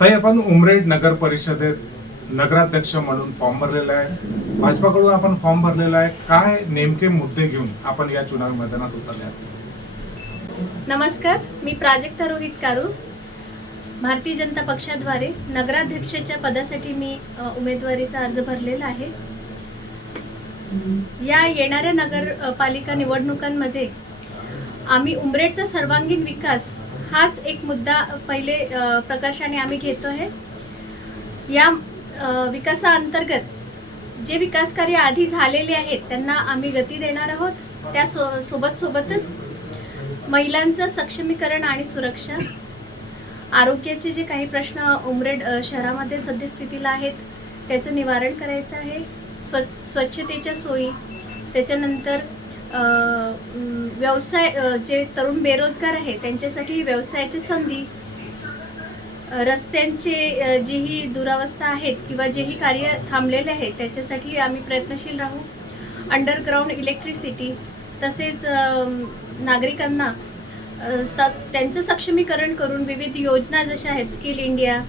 ताई आपण उमरेड नगर परिषदेत नगराध्यक्ष म्हणून फॉर्म भरलेला आहे. भाजपाकडून आपण फॉर्म भरलेला आहे. काय नेमके मुद्दे घेऊन आपण या चुनावी मैदानात उतरले आहात नमस्कार मी प्राजक्ता रोहित कारू. भारतीय जनता पक्षाद्वारे नगराध्यक्षाच्या पदासाठी मी उमेदवारीचा अर्ज भरलेला आहे. या येणाऱ्या नगरपालिका निवडणुकांमध्ये आम्ही उमरेडचा सर्वांगीण विकास हाच एक मुद्दा पहिले प्रकाशाने आम्ही घेतो आहे. या विकासाअंतर्गत जे विकास कार्य आधी झालेले आहेत त्यांना आम्ही गती देणार आहोत. त्या सो सोबत सोबतच महिलांचं सक्षमीकरण आणि सुरक्षा आरोग्याचे जे काही प्रश्न उमरेड शहरामध्ये सद्यस्थितीला आहेत त्याचं निवारण करायचं आहे. स्व स्वच्छतेच्या सोयी त्याच्यानंतर व्यवसाय जे तरुण बेरोजगार आहे त्यांच्यासाठी व्यवसायाच्या संधी रस्त्यांचे जी जीही दुरावस्था आहेत किंवा जेही कार्य थांबलेले आहे त्याच्यासाठी आम्ही प्रयत्नशील राहू. अंडरग्राऊंड इलेक्ट्रिसिटी तसेच नागरिकांना स त्यांचं सक्षमीकरण करून विविध योजना जशा आहेत स्किल इंडिया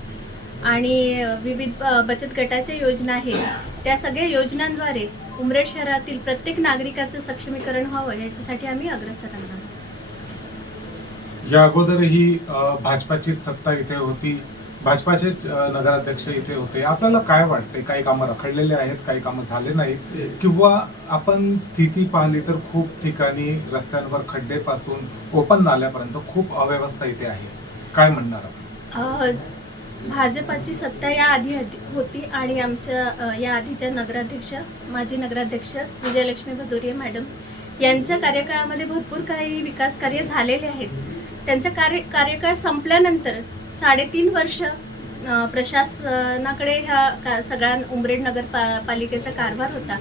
आणि विविध बचत गटाच्या योजना आहेत त्या सगळ्या योजनांद्वारे उमरेड शहरातील प्रत्येक नागरिकाचं सक्षमीकरण व्हावं याच्यासाठी आम्ही अग्रसर राहणार या अगोदरही भाजपाची सत्ता इथे होती. भाजपाचेच अ, नगराध्यक्ष इथे होते. आपल्याला काय वाटते काही कामं रखडलेले आहेत काही कामं झाले नाहीत. किंवा आपण स्थिती पाहिली तर खूप ठिकाणी रस्त्यांवर खड्डेपासून ओपन नाल्यापर्यंत खूप अव्यवस्था इथे आहे. काय म्हणणार आपण? भाजपाची सत्ता या आधी होती आणि आमच्या या आधीच्या नगराध्यक्ष माजी नगराध्यक्ष विजयलक्ष्मी भदोरिया मॅडम यांच्या कार्यकाळामध्ये भरपूर काही विकास कार्य झालेले आहेत. त्यांचा कार्य कार्यकाळ संपल्यानंतर साडेतीन वर्ष प्रशासनाकडे ह्या का सगळ्या उमरेड नगर पा पालिकेचा कारभार होता.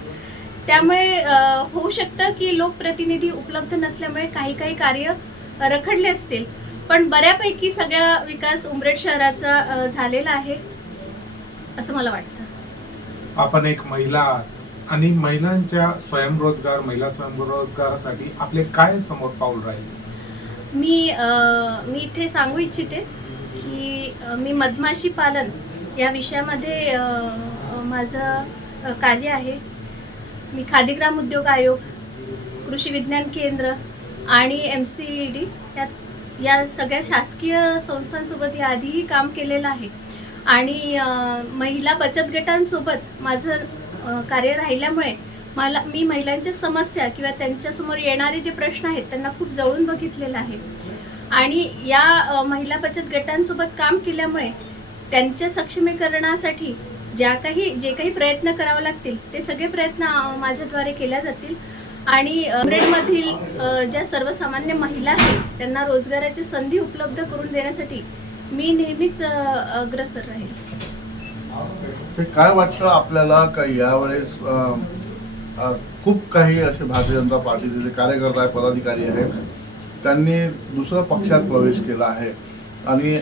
त्यामुळे होऊ शकतं की लोकप्रतिनिधी उपलब्ध नसल्यामुळे काही काही कार्य रखडले असतील. पण बऱ्यापैकी सगळा विकास उमरेड शहराचा झालेला आहे असं मला वाटतं. आपण एक महिला आणि महिलांच्या स्वयंरोजगार महिला स्वयंरोजगारासाठी आपले काय समोर पाऊल राहील? मी अ, मी इथे सांगू इच्छिते की मी मधमाशी पालन या विषयामध्ये माझं कार्य आहे. मी खादीग्राम उद्योग आयोग कृषी विज्ञान केंद्र आणि एम सी ई डी या या सगळ्या शासकीय संस्थांसोबत या आधीही काम केलेलं आहे. आणि महिला बचत गटांसोबत माझं कार्य राहिल्यामुळे मला मी महिलांच्या समस्या किंवा त्यांच्यासमोर येणारे जे प्रश्न आहेत त्यांना खूप जवळून बघितलेलं आहे. आणि या महिला बचत गटांसोबत काम केल्यामुळे त्यांच्या सक्षमीकरणासाठी ज्या काही जे काही प्रयत्न करावे लागतील ते सगळे प्रयत्न माझ्याद्वारे केल्या जातील. आणि ब्रेडमधील ज्या सर्वसामान्य महिला आहेत त्यांना रोजगाराची संधी उपलब्ध करून देण्यासाठी मी नेहमीच अग्रसर राहील. ते काय वाटतं आपल्याला का यावेळेस खूप काही असे भारतीय जनता पार्टीचे जे कार्यकर्ता आहे पदाधिकारी आहेत त्यांनी दुसऱ्या पक्षात प्रवेश केला आहे. आणि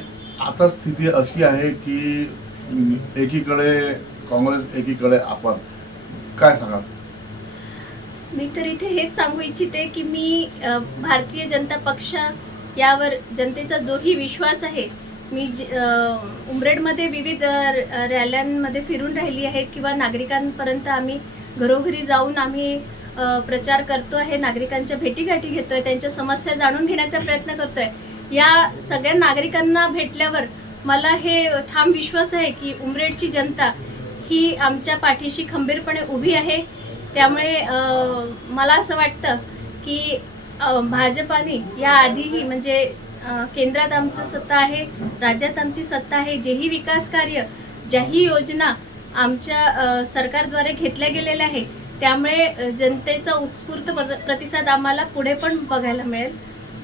आता स्थिती अशी आहे की एकीकडे काँग्रेस एकीकडे आपण. काय सांगाल? मी तर इथे हेच सांगू इच्छिते की मी भारतीय जनता पक्ष यावर जनतेचा जोही विश्वास आहे. मी ज- उमरेडमध्ये विविध र- रॅल्यांमध्ये फिरून राहिली आहे किंवा नागरिकांपर्यंत आम्ही घरोघरी जाऊन आम्ही प्रचार करतो आहे नागरिकांच्या भेटीगाठी आहे त्यांच्या समस्या जाणून घेण्याचा प्रयत्न करतो आहे या सगळ्या नागरिकांना भेटल्यावर मला हे ठाम विश्वास आहे की उमरेडची जनता ही आमच्या पाठीशी खंबीरपणे उभी आहे. त्यामुळे मला असं वाटतं की भाजपाने या आधीही म्हणजे केंद्रात आमचं सत्ता आहे राज्यात आमची सत्ता आहे जेही विकास कार्य ज्याही योजना आमच्या सरकारद्वारे घेतल्या गेलेल्या आहे त्यामुळे जनतेचा उत्स्फूर्त प्र- प्रतिसाद आम्हाला पुढे पण बघायला मिळेल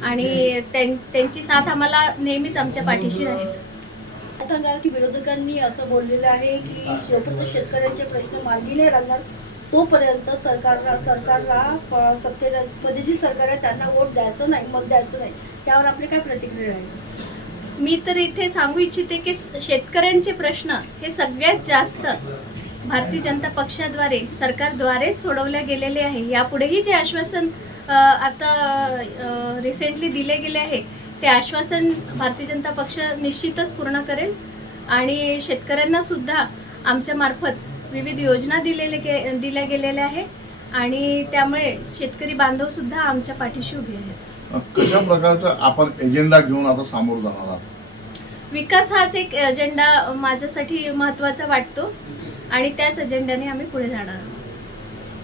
आणि त्यां- त्यांची साथ आम्हाला नेहमीच आमच्या पाठीशी राहील. सांगाल की विरोधकांनी असं बोललेलं आहे की जोपर्यंत शेतकऱ्यांचे प्रश्न मार्गी नाही लागणार. तोपर्यंत सरकारला सरकारला प- सत्तेमध्ये म्हणजे जी सरकार आहे त्यांना वोट द्यायचं नाही मग द्यायचं नाही. त्यावर आपली काय प्रतिक्रिया राहील मी तर इथे सांगू इच्छिते की शेतकऱ्यांचे प्रश्न हे सगळ्यात जास्त भारतीय जनता पक्षाद्वारे सरकारद्वारेच सोडवल्या गेलेले आहे. यापुढेही जे आश्वासन आता रिसेंटली दिले गेले आहे ते आश्वासन भारतीय जनता पक्ष निश्चितच पूर्ण करेल. आणि शेतकऱ्यांना सुद्धा आमच्या मार्फत विविध योजना दिलेले गे दिल्या गेलेल्या आहे आणि त्यामुळे शेतकरी बांधव सुद्धा आमच्या पाठीशी उभे आहेत. कशा प्रकारचा आपण एजेंडा घेऊन आता सामोरं जाणार आहात? विकास हाच एक अजेंडा माझ्यासाठी महत्त्वाचा वाटतो आणि त्याच अजेंड्याने आम्ही पुढे जाणार आहोत.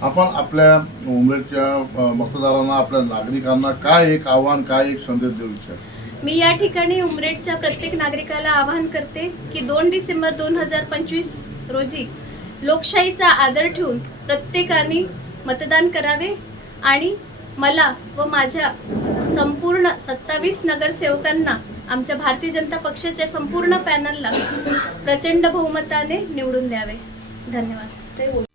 आपण आपल्या उमेदच्या मतदारांना आपल्या नागरिकांना काय एक आव्हान काय एक संदेश देऊ इच्छिता? मी या ठिकाणी उमरेडच्या प्रत्येक नागरिकाला आवाहन करते की दोन डिसेंबर दोन हजार पंचवीस रोजी लोकशाहीचा आदर ठेवून प्रत्येकाने मतदान करावे आणि मला व माझ्या संपूर्ण सत्तावीस नगरसेवकांना आमच्या भारतीय जनता पक्षाच्या संपूर्ण पॅनलला प्रचंड बहुमताने निवडून द्यावे. धन्यवाद. ते